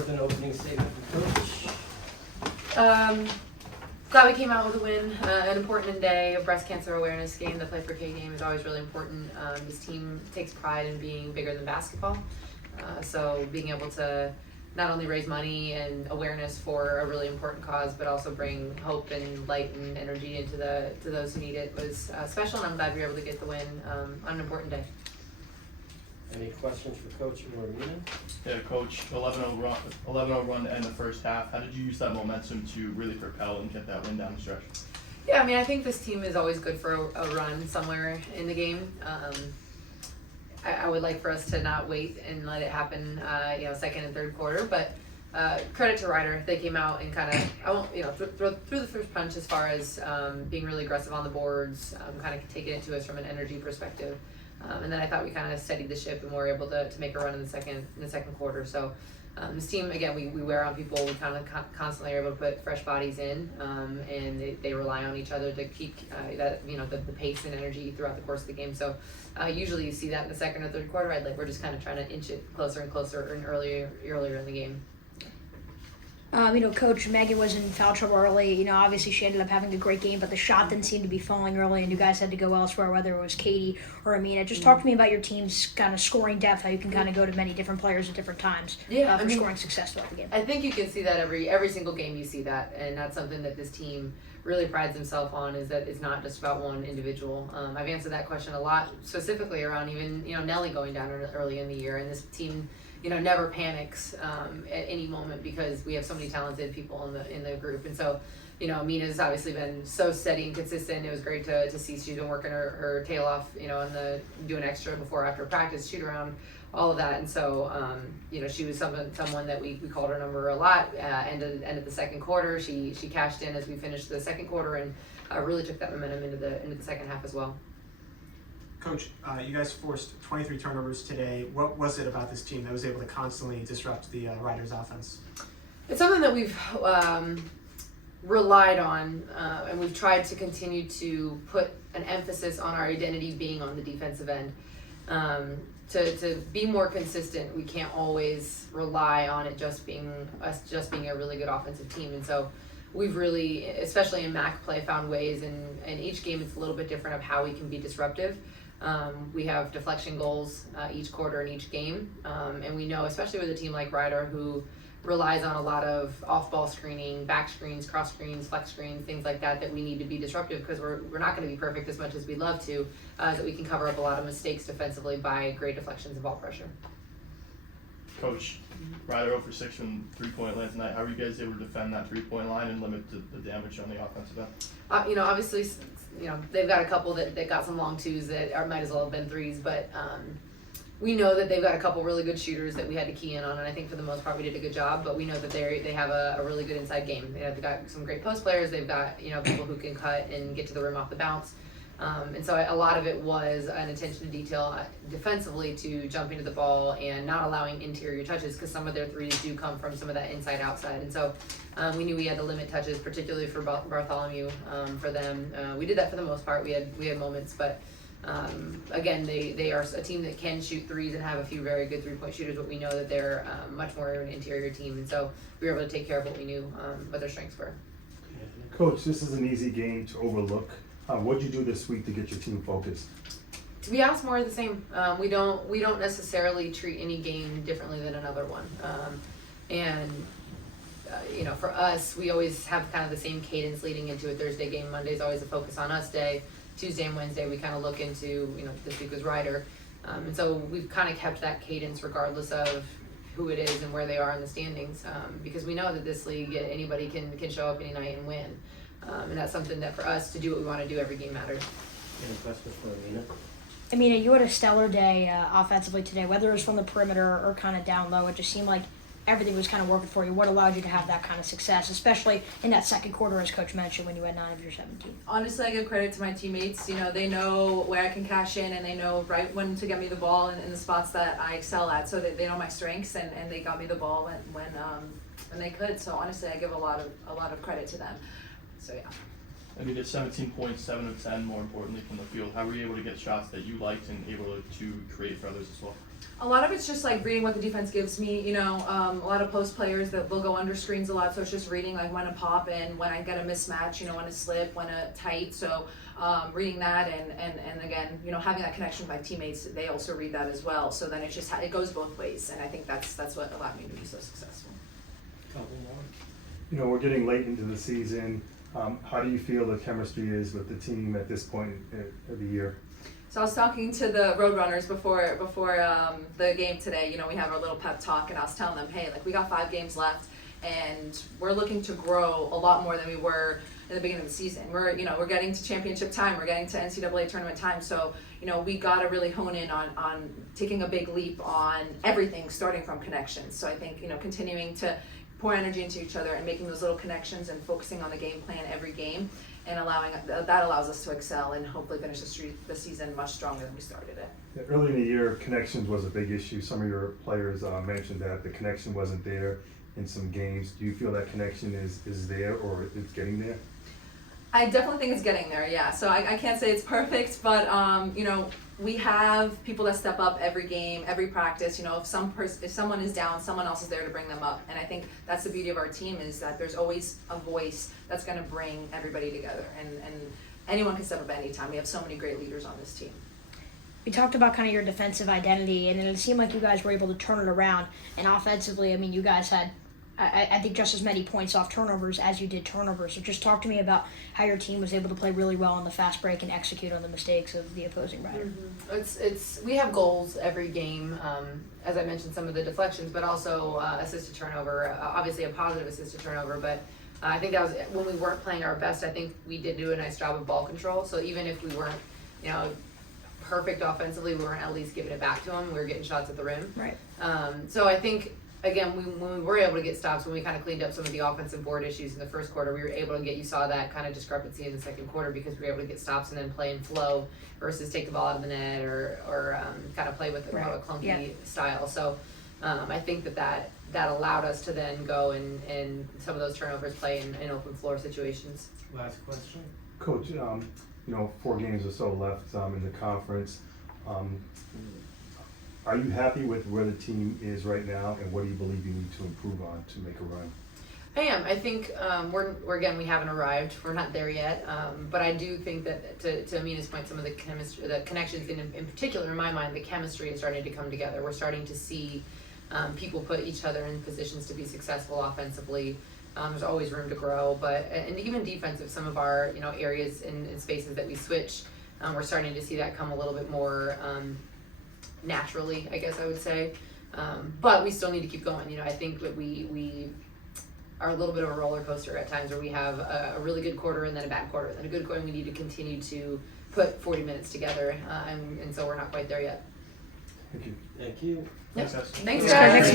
with an opening statement from Coach. Glad we came out with a win. An important day, a breast cancer awareness game. The Play for K game is always really important. This team takes pride in being bigger than basketball. So being able to not only raise money and awareness for a really important cause, but also bring hope and light and energy into to those who need it was special, and I'm glad we were able to get the win on an important day. Any questions for Coach or Emina? Yeah, Coach, 11-0 run to end the first half. How did you use that momentum to really propel and get that win down the stretch? Yeah, I mean, I think this team is always good for a run somewhere in the game. I would like for us to not wait and let it happen, second and third quarter. But credit to Ryder, they came out and kind of, I won't, threw the first punch as far as being really aggressive on the boards, kind of taking it to us from an energy perspective. And then I thought we kind of steadied the ship and were able to make a run in the second quarter. So this team, again, we wear on people. We kind of constantly are able to put fresh bodies in, and they rely on each other to keep the pace and energy throughout the course of the game. So usually you see that in the second or third quarter. We're just kind of trying to inch it closer and closer and earlier in the game. Coach, Megan was in foul trouble early. Obviously she ended up having a great game, but the shot didn't seem to be falling early, and you guys had to go elsewhere, whether it was Katie or Emina. Just talk to me about your team's kind of scoring depth, how you can kind of go to many different players at different times for scoring success throughout the game. I think you can see that every single game you see that, and that's something that this team really prides himself on, is that it's not just about one individual. I've answered that question a lot, specifically around even Nelly going down early in the year, and this team never panics at any moment because we have so many talented people in the group. And so, Mina's obviously been so steady and consistent. It was great to see she's been working her tail off, doing extra before, after practice, shoot around, all of that. And so, she was someone that we called her number a lot. Ended the second quarter. She cashed in as we finished the second quarter and really took that momentum into the second half as well. Coach, you guys forced 23 turnovers today. What was it about this team that was able to constantly disrupt the Riders' offense? It's something that we've relied on, and we've tried to continue to put an emphasis on our identity being on the defensive end. To be more consistent, we can't always rely on it just being a really good offensive team. And so we've really, especially in MAC play, found ways, and each game it's a little bit different of how we can be disruptive. We have deflection goals each quarter in each game, and we know, especially with a team like Ryder, who relies on a lot of off-ball screening, back screens, cross screens, flex screens, things like that we need to be disruptive, because we're not going to be perfect as much as we'd love to, that we can cover up a lot of mistakes defensively by great deflections and ball pressure. Coach, Ryder 0 for 6 from three-point line tonight. How are you guys able to defend that three-point line and limit the damage on the offensive end? Obviously, they've got a couple that got some long twos that might as well have been threes, but we know that they've got a couple really good shooters that we had to key in on, and I think for the most part we did a good job. But we know that they have a really good inside game. They've got some great post players. They've got people who can cut and get to the rim off the bounce. And so a lot of it was an attention to detail defensively, to jump into the ball and not allowing interior touches, because some of their threes do come from some of that inside outside. And so we knew we had to limit touches, particularly for Bartholomew, for them. We did that for the most part. We had moments, but again, they are a team that can shoot threes and have a few very good three-point shooters, but we know that they're much more of an interior team. And so we were able to take care of what we knew what their strengths were. Coach, this is an easy game to overlook. What'd you do this week to get your team focused? To be honest, more of the same. We don't necessarily treat any game differently than another one. For us, we always have kind of the same cadence leading into a Thursday game. Monday's always a focus on us day. Tuesday and Wednesday we kind of look into, this week was Ryder. And so we've kind of kept that cadence regardless of who it is and where they are in the standings, because we know that this league, anybody can show up any night and win. And that's something that for us to do what we want to do, every game matters. Any questions for Emina? Emina, you had a stellar day offensively today, whether it was from the perimeter or kind of down low. It just seemed like everything was kind of working for you. What allowed you to have that kind of success, especially in that second quarter, as Coach mentioned, when you had 9 of your 17? Honestly, I give credit to my teammates. They know where I can cash in, and they know right when to get me the ball in the spots that I excel at. So they know my strengths, and they got me the ball when they could. So honestly, I give a lot of credit to them. So yeah. I mean, it's 17 points, 7 of 10, more importantly, from the field. How were you able to get shots that you liked and able to create for others as well? A lot of it's just like reading what the defense gives me, you know, a lot of post players that will go under screens a lot, so it's just reading like when to pop and when I get a mismatch, you know, when to slip, when to tight, so reading that and again, you know, having that connection with my teammates, they also read that as well, so then it just, it goes both ways, and I think that's what allowed me to be so successful. Couple more. You know, we're getting late into the season. How do you feel the chemistry is with the team at this point of the year? So I was talking to the Roadrunners before the game today. You know, we have our little pep talk, and I was telling them, hey, like we got 5 games left, and we're looking to grow a lot more than we were in the beginning of the season. We're getting to championship time. We're getting to NCAA tournament time. So you know, we got to really hone in on taking a big leap on everything, starting from connections. So I think, you know, continuing to pour energy into each other and making those little connections and focusing on the game plan every game, and that allows us to excel and hopefully finish the season much stronger than we started it. Yeah, early in the year, connections was a big issue. Some of your players mentioned that the connection wasn't there in some games. Do you feel that connection is there or it's getting there? I definitely think it's getting there, yeah. So I can't say it's perfect, but you know, we have people that step up every game, every practice. You know, if someone is down, someone else is there to bring them up. And I think that's the beauty of our team, is that there's always a voice that's going to bring everybody together. And anyone can step up at any time. We have so many great leaders on this team. We talked about kind of your defensive identity, and it seemed like you guys were able to turn it around. And offensively, I mean, you guys had, I think, just as many points off turnovers as you did turnovers. So just talk to me about how your team was able to play really well on the fast break and execute on the mistakes of the opposing rider. It's we have goals every game. As I mentioned, some of the deflections, but also assisted turnover. Obviously, a positive assisted turnover, but I think that was when we weren't playing our best. I think we did do a nice job of ball control. So even if we weren't, you know, perfect offensively, we weren't at least giving it back to them. We were getting shots at the rim. Right. So I think, again, when we were able to get stops, when we kind of cleaned up some of the offensive board issues in the first quarter, we were able to you saw that kind of discrepancy in the second quarter because we were able to get stops and then play in flow versus take the ball out of the net or kind of play with a clunky style. So I think that allowed us to then go and some of those turnovers play in open floor situations. Last question. Coach, you know, 4 games or so left in the conference. Are you happy with where the team is right now, and what do you believe you need to improve on to make a run? I am. I think we're again, we haven't arrived. We're not there yet. But I do think that to Emina's point, some of the chemistry, the connections, in particular in my mind, the chemistry is starting to come together. We're starting to see people put each other in positions to be successful offensively. There's always room to grow, and even defensive, some of our areas and spaces that we switch, we're starting to see that come a little bit more naturally, I guess I would say. But we still need to keep going. I think that we are a little bit of a roller coaster at times where we have a really good quarter and then a bad quarter, and then a good quarter. We need to continue to put 40 minutes together, and so we're not quite there yet. Thank you. Thank you. Yep. Thanks, guys. Thanks, Thanks, guys.